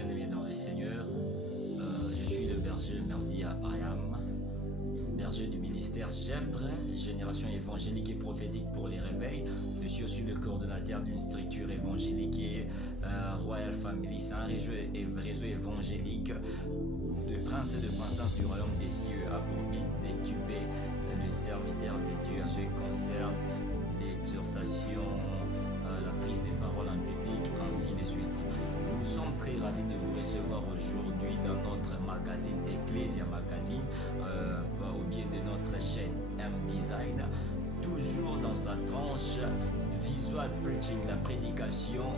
bien-aimés dans le Seigneur. Je suis le berger Merdi Abraham, berger du ministère Gèbre, génération évangélique et prophétique pour les réveils. Je suis aussi le coordonnateur d'une structure évangélique et Royal Family, c'est un réseau évangélique de princes et de princesses du royaume des cieux, a pour but d'équiper le serviteur de Dieu à ce qui concerne l'exhortation, la prise des paroles en public, ainsi de suite. Nous sommes très ravis de vous recevoir aujourd'hui dans notre magazine Ecclesia Magazine, au biais de notre chaîne M-Design, toujours dans sa tranche visual preaching, la prédication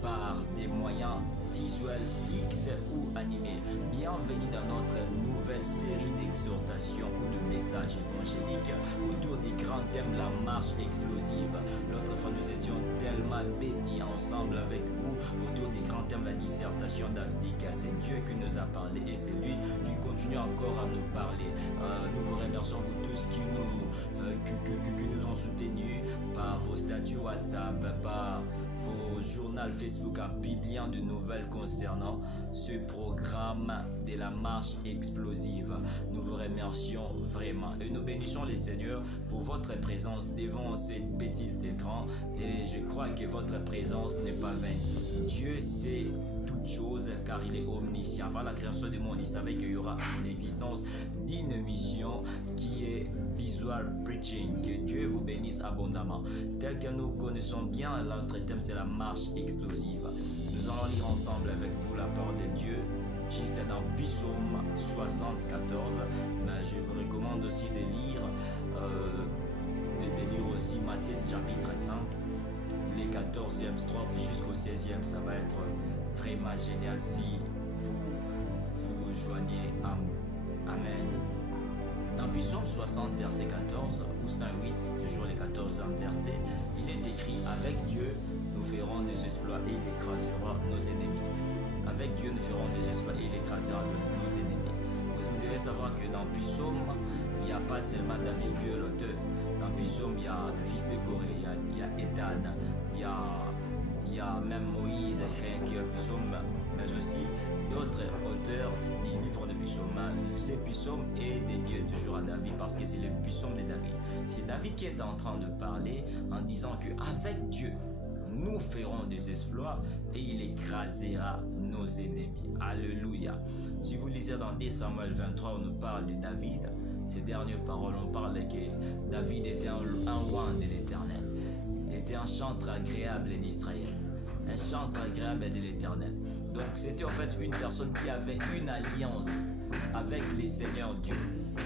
par des moyens visuels fixes ou animés. Bienvenue dans notre nouvelle série d'exhortations ou de messages évangéliques autour des grands thèmes, la marche explosive. L'autre fois, nous étions tellement bénis ensemble avec vous autour des grands thèmes, la dissertation davidique. C'est Dieu qui nous a parlé et c'est lui qui continue encore à nous parler. Nous vous remercions, vous tous qui nous ont soutenus par vos statuts WhatsApp, par vos journaux Facebook en publiant de nouvelles concernant ce programme de la marche explosive. Nous vous remercions vraiment et nous bénissons le Seigneur pour votre présence devant cette petite écran, et je crois que votre présence n'est pas vaine. Dieu sait toutes choses car il est omniscient. Avant la création du monde, il savait qu'il y aura l'existence d'une mission qui est visual preaching. Que Dieu vous bénisse abondamment. Tel que nous connaissons bien, notre thème c'est la marche explosive. Nous allons lire ensemble avec vous la parole de Dieu, juste dans Psaume 74. Mais je vous recommande aussi de lire aussi Matthieu chapitre 5, les 14e strophes jusqu'au 16e. Ça va être vraiment génial si vous joignez à nous. Amen. Dans Psaume 60, verset 14, ou 108, toujours les 14e verset, il est écrit: avec Dieu, nous ferons des exploits et il écrasera nos ennemis. Avec Dieu, nous ferons des exploits et il écrasera nos ennemis. Vous devez savoir que dans Psaume, il n'y a pas seulement David qui est l'auteur. Dans Psaume, il y a le fils de Corée, il y a Ethan, il y a même Moïse qui est Psaume, mais aussi d'autres auteurs du livre de Psaume. Ce psaume est dédié toujours à David parce que c'est le psaume de David. C'est David qui est en train de parler en disant qu'avec Dieu, nous ferons des exploits et il écrasera nos ennemis. Alléluia. Si vous lisez dans 2 Samuel 23, on nous parle de David. Ces dernières paroles, on parle que David était un roi de l'Éternel, était un chantre agréable d'Israël, un chantre agréable de l'Éternel. Donc c'était en fait une personne qui avait une alliance avec le Seigneur Dieu.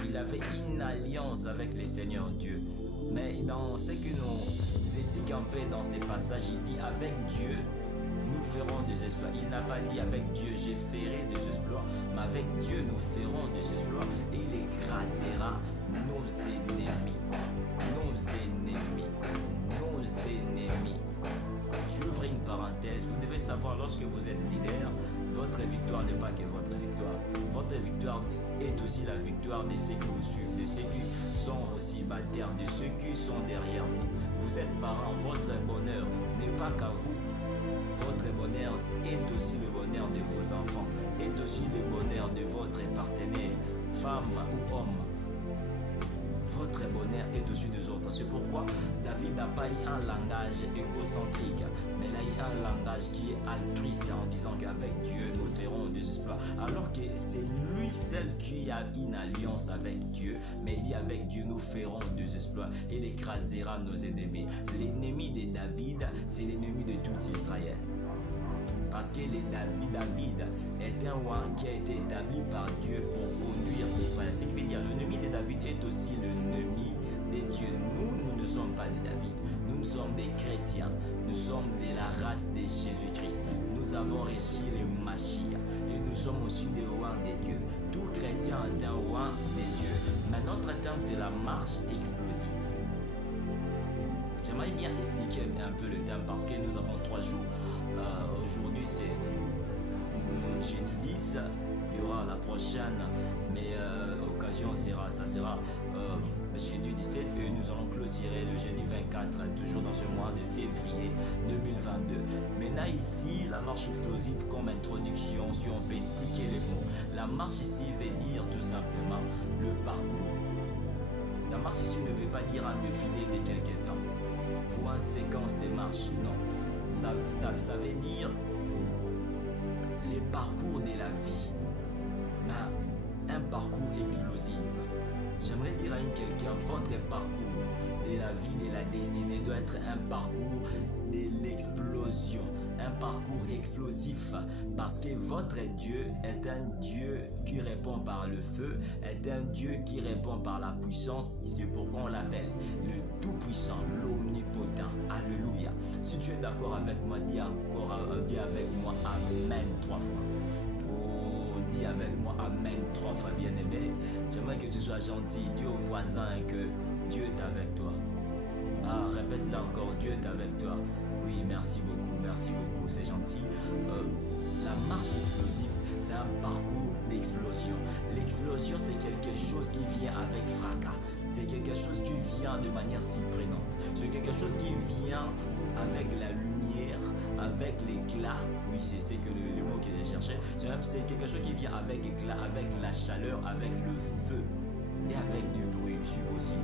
Il avait une alliance avec le Seigneur Dieu. Mais dans ce que nous éthique un peu dans ces passages, il dit avec Dieu, nous ferons des exploits. Il n'a pas dit avec Dieu, je ferai des exploits, mais avec Dieu, nous ferons des exploits et il écrasera nos ennemis. Nos ennemis. Nos ennemis. J'ouvre une parenthèse. Vous devez savoir, lorsque vous êtes leader, votre victoire n'est pas que votre victoire. Votre victoire est aussi la victoire de ceux qui vous suivent, de ceux qui sont vos subalternes, de ceux qui sont derrière vous. Vous êtes parents, votre bonheur n'est pas qu'à vous. Votre bonheur est aussi le bonheur de vos enfants, est aussi le bonheur de votre partenaire, femme ou homme. Votre bonheur est aussi des autres. C'est pourquoi David n'a pas eu un langage égocentrique, mais il a eu un langage qui est altruiste en disant qu'avec Dieu, nous ferons des exploits. Alors que c'est lui seul qui a une alliance avec Dieu, mais il dit avec Dieu, nous ferons des exploits et il écrasera nos ennemis. L'ennemi de David, c'est l'ennemi de tout Israël. Parce que David est un roi qui a été établi par Dieu pour conduire Israël. Ce qui veut dire l'ennemi de David est aussi l'ennemi de Dieu. Nous ne sommes pas des David. Nous sommes des chrétiens. Nous sommes de la race de Jésus-Christ. Nous avons reçu le Mashiach. Et nous sommes aussi des rois de Dieu. Tout chrétien est un roi de Dieu. Mais notre terme, c'est la marche explosive. J'aimerais bien expliquer un peu le thème parce que nous avons 3 jours. Aujourd'hui c'est jeudi 10, il y aura la prochaine, mais occasion ça sera jeudi 17 et nous allons clôturer le jeudi 24, toujours dans ce mois de février 2022. Maintenant ici, la marche explosive comme introduction, si on peut expliquer les mots. La marche ici veut dire tout simplement le parcours. La marche ici ne veut pas dire un défilé de quelques temps ou une séquence de marches, non. Ça veut dire les parcours de la vie, mais un parcours explosif. J'aimerais dire à quelqu'un, votre parcours de la vie, de la destinée doit être un parcours de l'explosion, un parcours explosif, parce que votre Dieu est un Dieu qui répond par le feu, est un Dieu qui répond par la puissance, et c'est pourquoi on l'appelle le Tout-Puissant, l'Omnipotent. Alléluia. Si tu es d'accord avec moi, dis avec moi Amen 3 fois. Oh, dis avec moi Amen 3 fois, bien-aimé. J'aimerais que tu sois gentil, dis au voisin que Dieu est avec toi. Ah, répète-le encore, Dieu est avec toi. Oui, merci beaucoup, c'est gentil. La marche explosive, c'est un parcours d'explosion. L'explosion, c'est quelque chose qui vient avec fracas. C'est quelque chose qui vient de manière surprenante. C'est quelque chose qui vient avec la lumière, avec l'éclat. Oui, c'est que le mot que j'ai cherché. C'est quelque chose qui vient avec l'éclat, avec la chaleur, avec le feu et avec du bruit, si possible.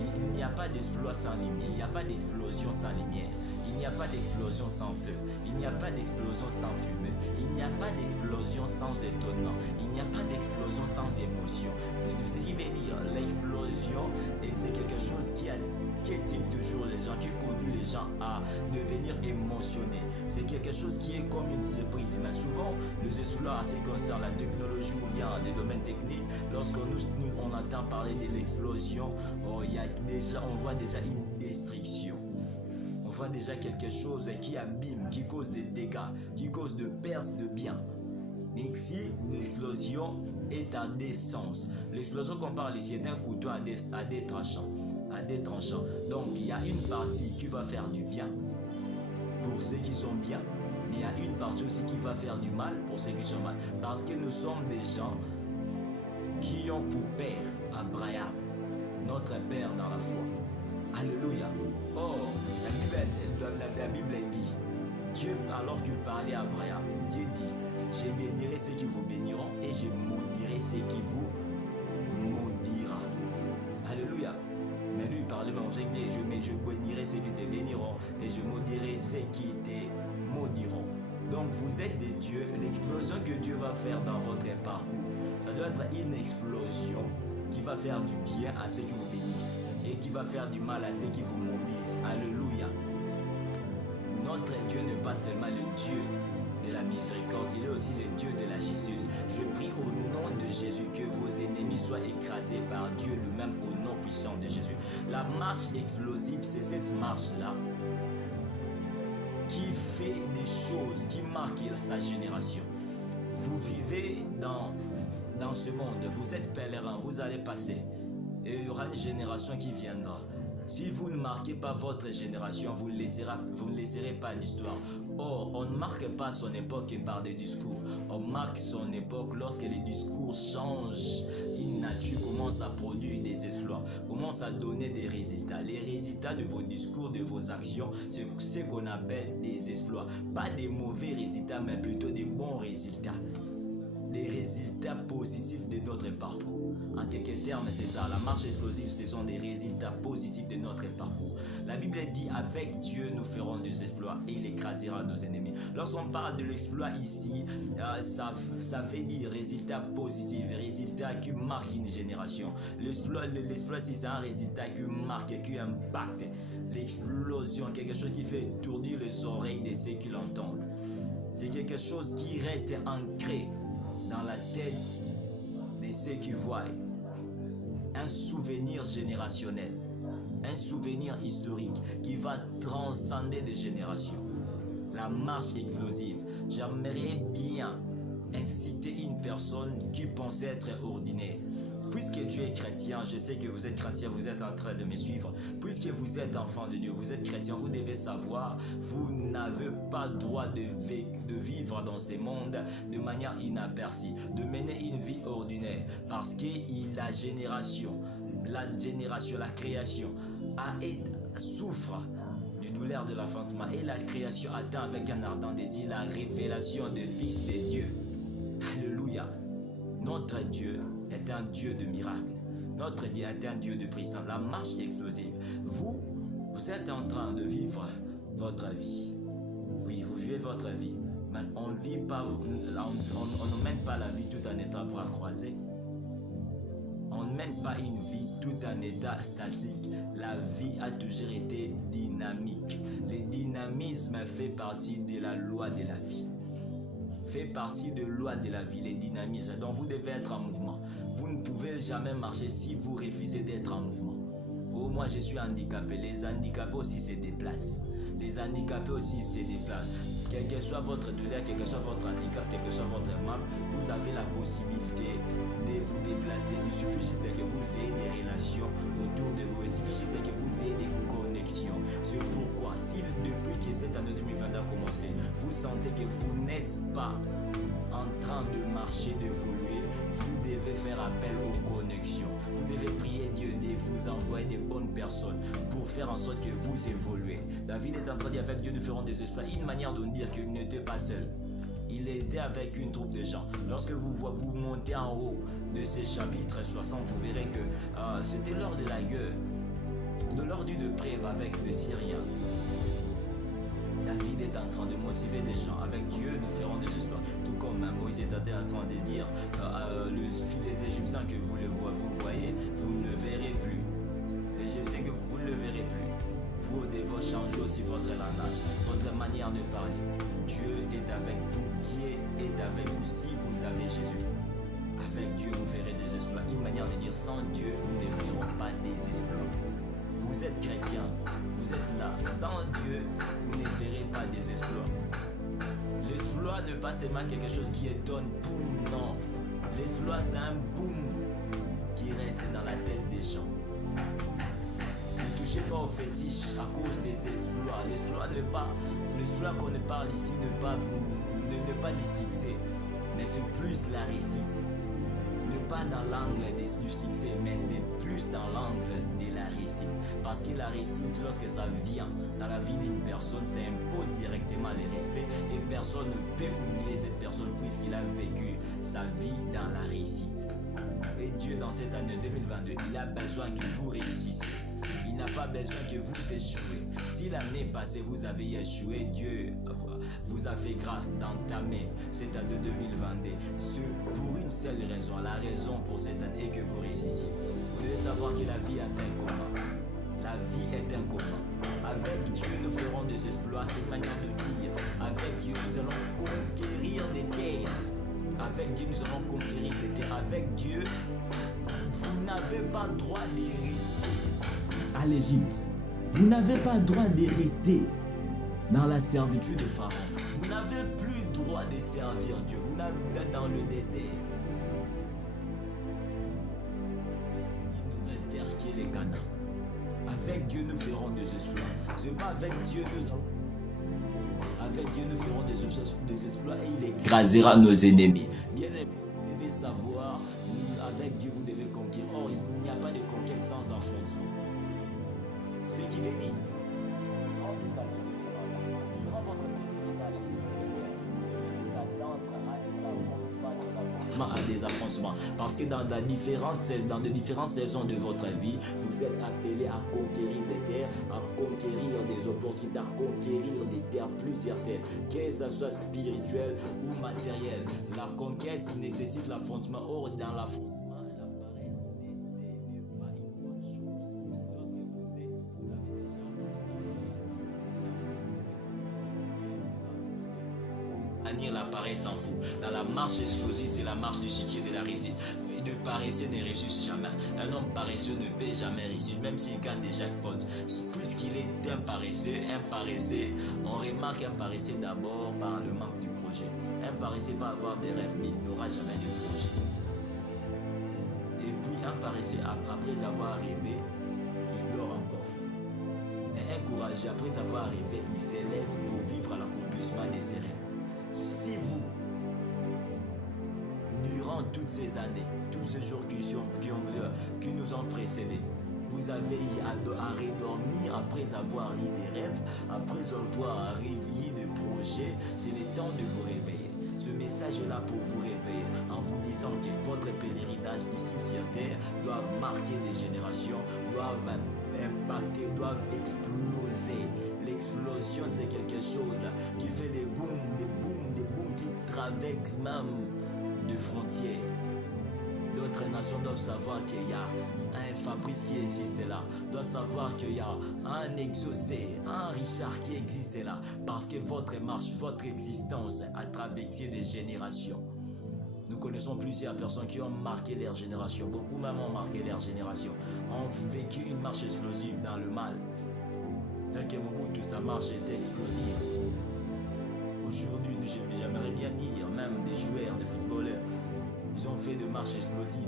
Il n'y a pas d'exploit sans lumière, il n'y a pas d'explosion sans lumière, il n'y a pas d'explosion sans feu, il n'y a pas d'explosion sans fumée, il n'y a pas d'explosion sans étonnement, il n'y a pas d'explosion sans émotion. Ce qui veut dire l'explosion, et c'est quelque chose qui éthique toujours les gens, qui conduit les gens à devenir émotionnés. C'est quelque chose qui est comme une surprise. Mais souvent, les exploits en ce qui concerne la technologie ou bien des domaines techniques, lorsqu'on on entend parler de l'explosion, on voit déjà une destruction. On voit déjà quelque chose qui abîme, qui cause des dégâts, qui cause de pertes de biens. Mais ici, l'explosion est en deux sens. L'explosion qu'on parle ici est un couteau à des tranchants. Donc il y a une partie qui va faire du bien pour ceux qui sont bien, mais il y a une partie aussi qui va faire du mal pour ceux qui sont mal, parce que nous sommes des gens qui ont pour père Abraham, notre père dans la foi. Alléluia. Oh, la Bible dit, Dieu, alors qu'il parlait à Abraham, Dieu dit, je bénirai ceux qui vous béniront et je maudirai ceux qui vous maudiront. Alléluia. Mais lui, il parlait en anglais, je bénirai ceux qui te béniront et je maudirai ceux qui te maudiront. Donc vous êtes des dieux, l'explosion que Dieu va faire dans votre parcours, ça doit être une explosion qui va faire du bien à ceux qui vous bénissent et qui va faire du mal à ceux qui vous maudissent. Alléluia. Notre Dieu n'est pas seulement le Dieu de la miséricorde, il est aussi le Dieu de la justice. Je prie au nom de Jésus que vos ennemis soient écrasés par Dieu lui-même au nom puissant de Jésus. La marche explosive, c'est cette marche-là qui fait des choses, qui marque sa génération. Vous vivez dans ce monde, vous êtes pèlerin, vous allez passer et il y aura une génération qui viendra. Si vous ne marquez pas votre génération, vous ne laisserez pas d'histoire. Or, on ne marque pas son époque par des discours. On marque son époque lorsque les discours changent. Une nature commence à produire des exploits, commence à donner des résultats. Les résultats de vos discours, de vos actions, c'est ce qu'on appelle des exploits. Pas des mauvais résultats, mais plutôt des bons résultats. Des résultats positifs de notre parcours. En quelques termes, c'est ça. La marche explosive, ce sont des résultats positifs de notre parcours. La Bible dit, avec Dieu, nous ferons des exploits et il écrasera nos ennemis. Lorsqu'on parle de l'exploit ici, ça veut dire résultat positif, résultat qui marque une génération. L'exploit, c'est un résultat qui marque, qui impacte l'explosion, quelque chose qui fait tourner les oreilles de ceux qui l'entendent. C'est quelque chose qui reste ancré dans la tête de ceux qui voient. Un souvenir générationnel, un souvenir historique qui va transcender des générations. La marche explosive. J'aimerais bien inciter une personne qui pensait être ordinaire. Puisque tu es chrétien, je sais que vous êtes chrétien, vous êtes en train de me suivre. Puisque vous êtes enfant de Dieu, vous êtes chrétien, vous devez savoir, vous n'avez pas le droit de vivre dans ce monde de manière inaperçue, de mener une vie ordinaire. Parce que la génération la génération, la création souffre du douleur de l'enfantement et la création attend avec un ardent désir la révélation du Fils de Dieu. Alléluia. Notre Dieu est un Dieu de miracles. Notre Dieu est un Dieu de puissance. La marche explosive. Vous êtes en train de vivre votre vie. Oui, vous vivez votre vie. Mais on ne mène pas la vie tout en étant bras croisés. On ne mène pas une vie tout en état statique. La vie a toujours été dynamique. Le dynamisme fait partie de la loi de la vie. Fait partie de la loi de la vie, le dynamisme. Donc vous devez être en mouvement. Vous ne pouvez jamais marcher si vous refusez d'être en mouvement. Oh, moi je suis handicapé. Les handicapés aussi se déplacent. Les handicapés aussi se déplacent. Quel que soit votre douleur, quel que soit votre handicap, quel que soit votre mal, vous avez la possibilité de vous déplacer. Il suffit juste que vous ayez des relations autour de vous. Il suffit juste que vous ayez des connexions. C'est pourquoi, si depuis que cette année 2020 a commencé, vous sentez que vous n'êtes pas en train de marcher, d'évoluer, vous devez faire appel aux connexions. Vous devez prier Dieu de vous envoyer des bonnes personnes pour faire en sorte que vous évoluez. David est en train de dire avec Dieu nous ferons des exploits. Une manière de dire qu'il n'était pas seul. Il était avec une troupe de gens. Lorsque vous montez en haut de ces chapitres 60, vous verrez que c'était lors de la guerre, lors d'une trêve avec les Syriens. David est en train de motiver des gens. Avec Dieu, nous ferons des exploits. Tout comme Moïse était en train de dire le fils des Égyptiens que vous voyez, vous ne le verrez plus. L'Égyptien que vous ne le verrez plus. Vous devez changer aussi votre langage, votre manière de parler. Dieu est avec vous. Dieu est avec vous si vous avez Jésus. Avec Dieu, vous ferez des exploits. Une manière de dire sans Dieu, nous ne ferons pas des exploits. Vous êtes chrétien, vous êtes là. Sans Dieu, vous ne ferez pas des exploits. L'exploit n'est pas seulement quelque chose qui étonne, boum, non. L'exploit, c'est un boum qui reste dans la tête des gens. Ne touchez pas au fétiche à cause des exploits. L'exploit qu'on parle ici ne pas du succès, mais c'est plus la réussite. Ne pas dans l'angle du succès, mais c'est plus dans l'angle de la réussite. Parce que la réussite, lorsque ça vient dans la vie d'une personne, ça impose directement le respect et personne ne peut oublier cette personne puisqu'il a vécu sa vie dans la réussite. Et Dieu, dans cette année 2022, il a besoin que vous réussissiez. Il n'a pas besoin que vous échouez. Si l'année passée vous avez échoué, Dieu vous a fait grâce d'entamer cette année 2022. C'est pour une seule raison. La raison pour cette année est que vous réussissiez. Vous devez savoir que la vie est un combat. La vie est un combat. Avec Dieu, nous ferons des exploits. C'est une manière de dire. Avec Dieu, nous allons conquérir des terres. Avec Dieu, nous allons conquérir des terres. Avec Dieu, vous n'avez pas le droit de rester à l'Égypte. Vous n'avez pas le droit de rester dans la servitude de Pharaon. Vous n'avez plus le droit de servir Dieu. Vous n'avez dans le désert. Une nouvelle terre qui est le Canaan. Avec Dieu, nous ferons des exploits. C'est pas avec Dieu nous allons. Avec Dieu, nous ferons des exploits et il écrasera nos ennemis. Bien aimé, vous devez savoir, avec Dieu, vous devez conquérir. Or, il n'y a pas de conquête sans affrontement. Ce qui veut dire, durant votre pèlerinage ici, vous devez vous attendre à des affrontements. Parce que dans de différentes saisons de votre vie, vous êtes appelé à conquérir des terres, à conquérir des opportunités, à conquérir des terres, plusieurs terres, que ce soit spirituel ou matériel. La conquête nécessite l'affrontement. Or, dans l'affrontement, la paresse s'en fout. Dans la marche explosive, c'est la marche du succès de la réussite. Et de paresseux ne réussit jamais. Un homme paresseux ne peut jamais réussir, même s'il gagne des jackpots. Puisqu'il est un paresseux, on remarque un paresseux d'abord par le manque du projet. Un paresseux peut avoir des rêves, mais il n'aura jamais de projet. Et puis un paresseux, après avoir rêvé, il dort encore. Et un courageux, après avoir rêvé, il s'élève pour vivre à l'accomplissement de ses rêves. Si vous, durant toutes ces années, tous ces jours qui nous ont précédés. Vous avez dormi après avoir eu des rêves, après avoir réveillé des projets. C'est le temps de vous réveiller. Ce message est là pour vous réveiller en vous disant que votre pèlerinage ici sur terre doit marquer des générations, doivent impacter, doivent exploser. L'explosion, c'est quelque chose qui fait des booms, des booms, des booms qui traversent même de frontières. D'autres nations doivent savoir qu'il y a un Fabrice qui existe là, doivent savoir qu'il y a un Exaucé, un Richard qui existe là, parce que votre marche, votre existence a traversé des générations. Nous connaissons plusieurs personnes qui ont marqué leur génération, beaucoup même ont marqué leur génération, ont vécu une marche explosive dans le mal. Tel que Mobutu, sa marche était explosive. Aujourd'hui, j'aimerais bien dire, même des joueurs, des footballeurs, ils ont fait de marches explosives.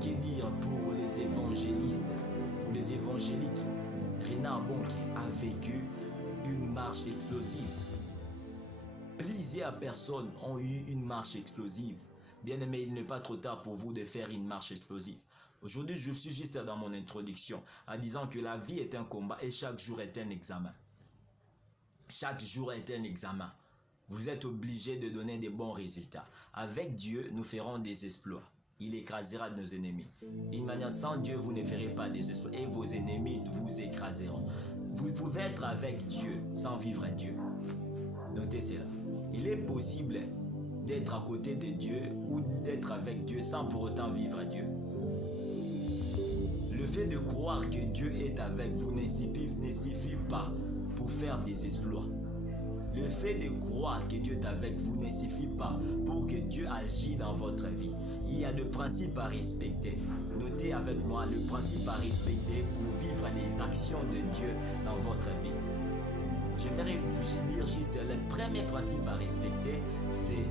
Qu'est dire pour les évangélistes ou les évangéliques? Renard Bonke a vécu une marche explosive. Plusieurs personnes ont eu une marche explosive. Bien aimé, il n'est pas trop tard pour vous de faire une marche explosive. Aujourd'hui, je suis juste dans mon introduction en disant que la vie est un combat et chaque jour est un examen. Chaque jour est un examen. Vous êtes obligé de donner des bons résultats. Avec Dieu, nous ferons des exploits. Il écrasera nos ennemis. D'une manière, sans Dieu, vous ne ferez pas des exploits et vos ennemis vous écraseront. Vous pouvez être avec Dieu sans vivre à Dieu. Notez cela. Il est possible d'être à côté de Dieu ou d'être avec Dieu sans pour autant vivre à Dieu. Le fait de croire que Dieu est avec vous ne suffit pas pour faire des exploits. Le fait de croire que Dieu est avec vous ne suffit pas pour que Dieu agisse dans votre vie. Il y a des principes à respecter. Notez avec moi le principe à respecter pour vivre les actions de Dieu dans votre vie. J'aimerais vous dire juste le premier principe à respecter, c'est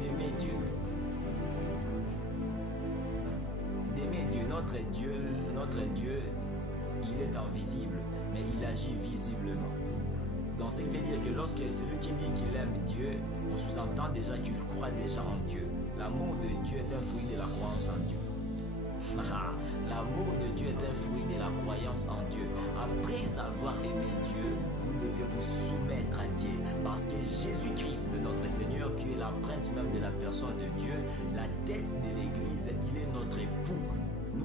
d'aimer Dieu. D'aimer Dieu, notre Dieu, il est invisible, mais il agit visiblement. Donc, ce qui veut dire que lorsque celui qui dit qu'il aime Dieu, on sous-entend déjà qu'il croit déjà en Dieu. L'amour de Dieu est un fruit de la croyance en Dieu. L'amour de Dieu est un fruit de la croyance en Dieu. Après avoir aimé Dieu, vous devez vous soumettre à Dieu. Parce que Jésus-Christ, notre Seigneur, qui est la prince même de la personne de Dieu, la tête de l'Église, il est notre époux. Nous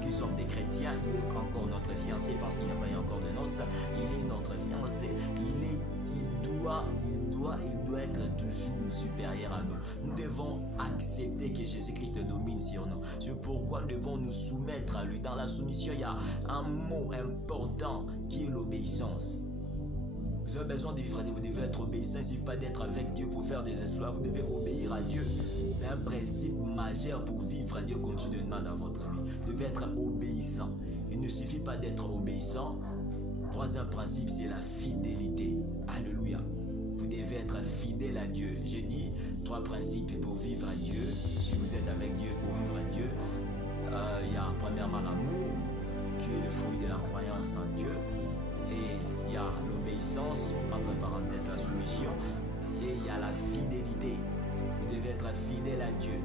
qui sommes des chrétiens, il est encore notre fiancé parce qu'il n'y a pas eu encore de noces. Il est notre fiancé. Il doit être toujours supérieur à nous. Nous devons accepter que Jésus-Christ domine sur nous. C'est pourquoi nous devons nous soumettre à lui. Dans la soumission, il y a un mot important qui est l'obéissance. Vous avez besoin de vivre, vous devez être obéissant. Il ne suffit pas d'être avec Dieu pour faire des exploits. Vous devez obéir à Dieu. C'est un principe majeur pour vivre à Dieu continuellement dans votre vie. Vous devez être obéissant. Il ne suffit pas d'être obéissant. Troisième principe, c'est la fidélité. Alléluia. Vous devez être fidèle à Dieu. J'ai dit 3 principes pour vivre à Dieu. Si vous êtes avec Dieu pour vivre à Dieu, il y a premièrement l'amour, qui est le fruit de la croyance en Dieu. Et il y a l'obéissance, entre parenthèses la soumission, et il y a la fidélité. Vous devez être fidèle à Dieu.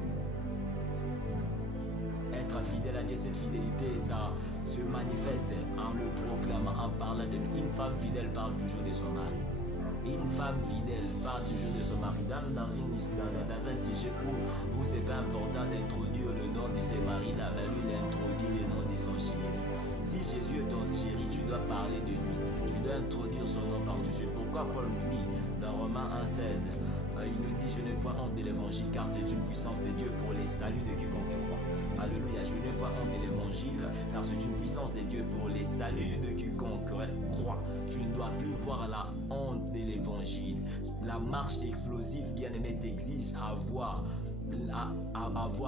Être fidèle à Dieu, cette fidélité, ça se manifeste en le proclamant, en parlant de lui. Une femme fidèle parle toujours de son mari. Une femme fidèle parle toujours de son mari. Même dans un sujet où c'est pas important d'introduire le nom de ses maris, là, mais lui, il introduit le nom de son chéri. Si Jésus est ton chéri, tu dois parler de lui. Tu dois introduire son nom partout. C'est pourquoi Paul nous dit dans Romains 1,16, il nous dit: je n'ai point honte de l'évangile, car c'est une puissance de Dieu pour les saluts de quiconque croit. Alléluia, je n'ai pas honte de l'évangile, car c'est une puissance de Dieu pour les saluts de quiconque croit. Tu ne dois plus voir la honte de l'évangile. La marche explosive, bien-aimé, t'exige à avoir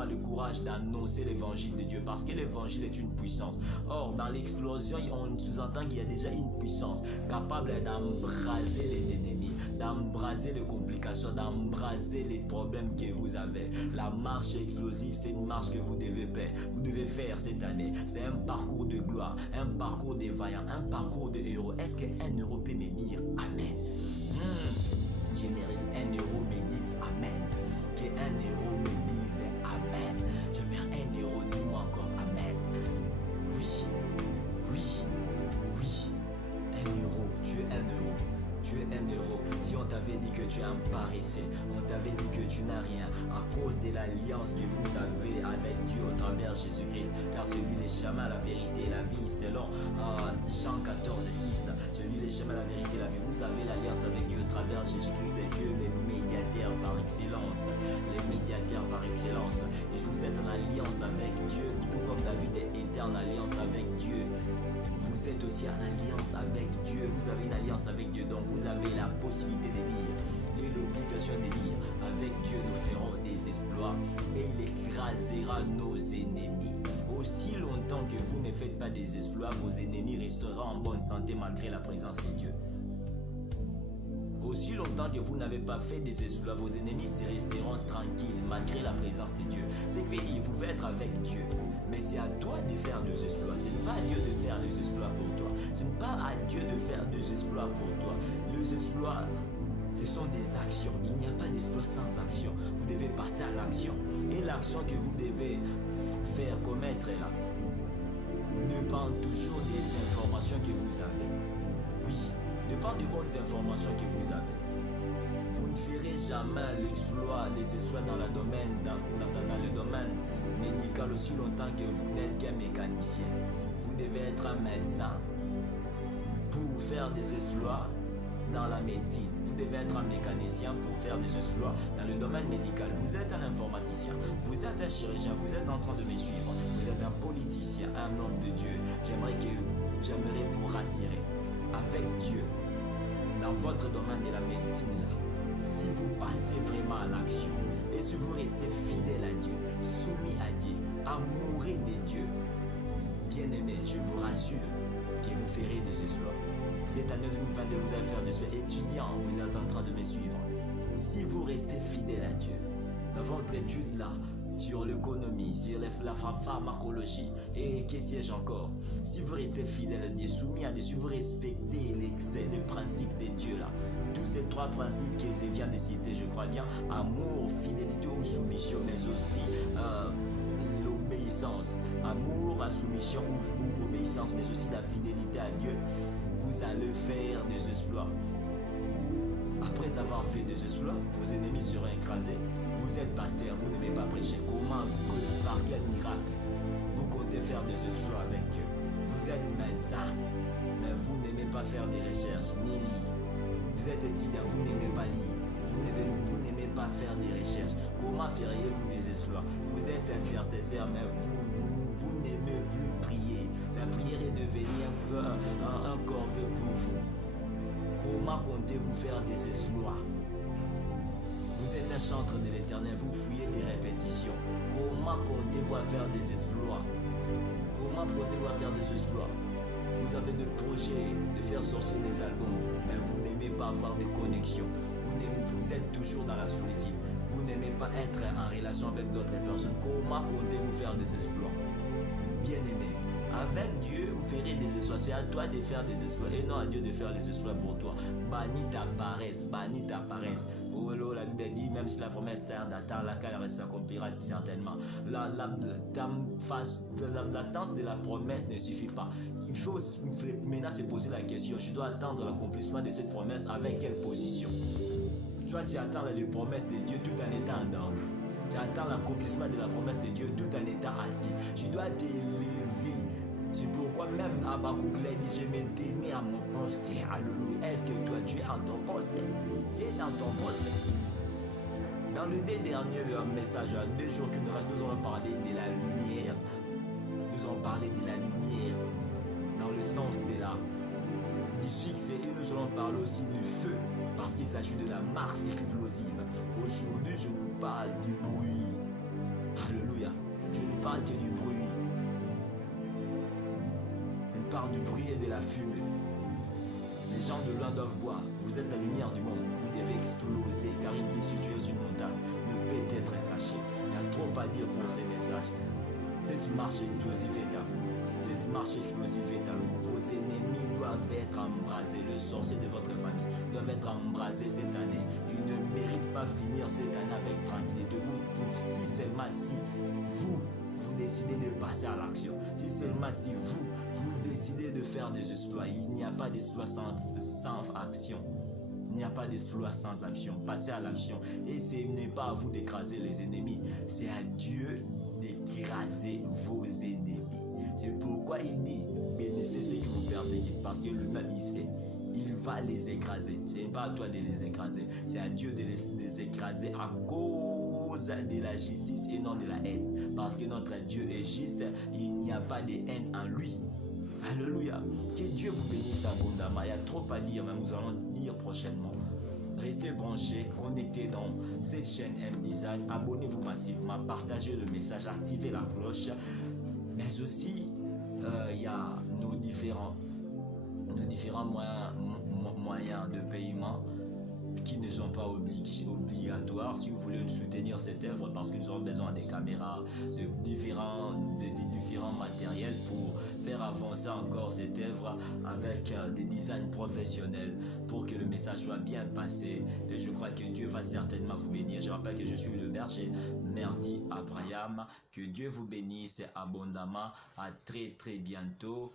le courage d'annoncer l'évangile de Dieu, parce que l'évangile est une puissance. Or, dans l'explosion, on sous-entend qu'il y a déjà une puissance capable d'embraser les ennemis, d'embraser les complications, d'embraser les problèmes que vous avez. La marche explosive, c'est une marche que vous devez faire cette année. C'est un parcours de gloire, un parcours de vaillants, un parcours de héros. Est-ce qu'un héros peut me dire Amen? J'aimerais un héros me dise Amen. qu'un héros me dise Amen. J'aimerais un héros, dis-moi encore Amen. Oui, oui, oui. Un héros, tu es un héros. Tu es un héros. Si on t'avait dit que tu es un paresseux, on t'avait dit que tu n'as rien, à cause de l'alliance que vous avez avec Dieu au travers Jésus-Christ, car celui est chemin, la vérité et la vie, selon Jean 14:6, celui est chemin, la vérité et la vie. Vous avez l'alliance avec Dieu au travers Jésus-Christ, c'est Dieu le médiateur par excellence, les médiateurs par excellence. Et vous êtes en alliance avec Dieu, tout comme David était en alliance avec Dieu. Vous êtes aussi en alliance avec Dieu, vous avez une alliance avec Dieu, donc vous avez la possibilité de dire, et l'obligation de dire, avec Dieu nous ferons des exploits et il écrasera nos ennemis. Aussi longtemps que vous ne faites pas des exploits, vos ennemis resteront en bonne santé malgré la présence de Dieu. Aussi longtemps que vous n'avez pas fait des exploits, vos ennemis resteront tranquilles malgré la présence de Dieu. C'est que vous pouvez être avec Dieu, mais c'est à toi de faire des exploits. Ce n'est pas à Dieu de faire des exploits pour toi. Ce n'est pas à Dieu de faire des exploits pour toi. Les exploits, ce sont des actions. Il n'y a pas d'exploit sans action. Vous devez passer à l'action. Et l'action que vous devez faire commettre là dépend toujours des informations que vous avez. Oui, dépend des bonnes informations que vous avez. Vous ne ferez jamais les exploits dans le domaine médical aussi longtemps que vous n'êtes qu'un mécanicien. Vous devez être un médecin pour faire des exploits dans la médecine. Vous devez être un mécanicien pour faire des exploits dans le domaine médical. Vous êtes un informaticien, vous êtes un chirurgien, vous êtes en train de me suivre. Vous êtes un politicien, un homme de Dieu. J'aimerais vous rassurer. Avec Dieu, dans votre domaine de la médecine, là, si vous passez vraiment à l'action et si vous restez fidèle à Dieu, soumis à Dieu, amoureux de Dieu, bien aimé, je vous rassure que vous ferez des exploits. Cette année 2022, vous allez faire des exploits. Étudiants, vous êtes en train de me suivre. Si vous restez fidèle à Dieu, dans votre étude là, sur l'économie, sur la pharmacologie et que sais-je encore, si vous restez fidèle à Dieu, soumis à Dieu, si vous respectez les principes de Dieu là, tous ces trois principes que je viens de citer, je crois bien, amour, fidélité ou soumission, mais aussi l'obéissance, amour, soumission ou obéissance, mais aussi la fidélité à Dieu, vous allez faire des exploits. Après avoir fait des exploits, vos ennemis seront écrasés. Vous êtes pasteur, vous n'aimez pas prêcher. Comment, par quel miracle vous comptez faire des exploits avec Dieu? Vous êtes médecin, mais vous n'aimez pas faire des recherches, ni lire. Vous êtes étudiant, vous n'aimez pas lire. Vous n'aimez pas faire des recherches. Comment feriez-vous des exploits? Vous êtes intercesseur, mais vous n'aimez plus prier. La prière est devenue un corvée pour vous. Comment comptez-vous faire des exploits? Vous êtes un chantre de l'Éternel, vous fouillez des répétitions. Comment comptez-vous faire des exploits? Comment comptez-vous faire des exploits? Vous avez des projets de faire sortir des albums, mais vous n'aimez pas avoir de connexion. Vous êtes toujours dans la solitude. Vous n'aimez pas être en relation avec d'autres personnes. Comment comptez-vous faire des exploits? Bien-aimé, avec Dieu, vous ferez des exploits. C'est à toi de faire des exploits et non à Dieu de faire les exploits pour toi. Bannis ta paresse, bannis ta paresse. Oh, la Bible dit, même si la promesse tarde d'attendre, laquelle s'accomplira certainement. L'attente de la promesse ne suffit pas. Il faut maintenant se poser la question, je dois attendre l'accomplissement de cette promesse avec quelle position? Toi, tu attends les promesses de Dieu tout en étant endormi. Tu attends l'accomplissement de la promesse de Dieu tout en étant assis. Tu dois t'élever. C'est pourquoi même Habakkuk l'a dit, je me tenais à mon poste. Alléluia. Est-ce que toi, tu es en ton poste? Tu es dans ton poste. Dans le dernier message, 2 jours qui nous restent, nous allons parler de la lumière. Nous allons parler de la lumière dans le sens de du succès et nous allons parler aussi du feu parce qu'il s'agit de la marche explosive. Aujourd'hui, je nous parle du bruit. Alléluia. Je ne parle que du bruit. On parle du bruit et de la fumée. Les gens de loin doivent voir. Vous êtes la lumière du monde. Vous devez exploser car une ville située sur une montagne ne peut être cachée. Il y a trop à dire pour ces messages. Cette marche explosive est à vous. Cette marche explosive est à vous. Vos ennemis doivent être embrasés. Le sorcier de votre famille doivent être embrasés cette année. Ils ne méritent pas finir cette année avec tranquillité. Si seulement si vous décidez de passer à l'action, si seulement si vous décidez de faire des exploits, il n'y a pas d'exploit sans action. Il n'y a pas d'exploit sans action. Passez à l'action. Et ce n'est pas à vous d'écraser les ennemis. C'est à Dieu d'écraser vos ennemis. C'est pourquoi il dit, bénissez ceux qui vous persécutent. Parce que lui-même, il sait. Il va les écraser. Ce n'est pas à toi de les écraser. C'est à Dieu de les écraser à cause de la justice et non de la haine. Parce que notre Dieu est juste. Il n'y a pas de haine en lui. Alléluia. Que Dieu vous bénisse abondamment. Il y a trop à dire, mais nous allons dire prochainement. Restez branchés, connectés dans cette chaîne M-Design. Abonnez-vous massivement, partagez le message, activez la cloche. Mais aussi, il y a nos différents moyens de paiement qui ne sont pas obligatoires si vous voulez nous soutenir cette œuvre, parce que nous avons besoin des caméras, de différents matériels pour faire avancer encore cette œuvre avec des designs professionnels pour que le message soit bien passé. Et je crois que Dieu va certainement vous bénir. Je rappelle que je suis le berger Merdi Abraham. Que Dieu vous bénisse abondamment. À très bientôt.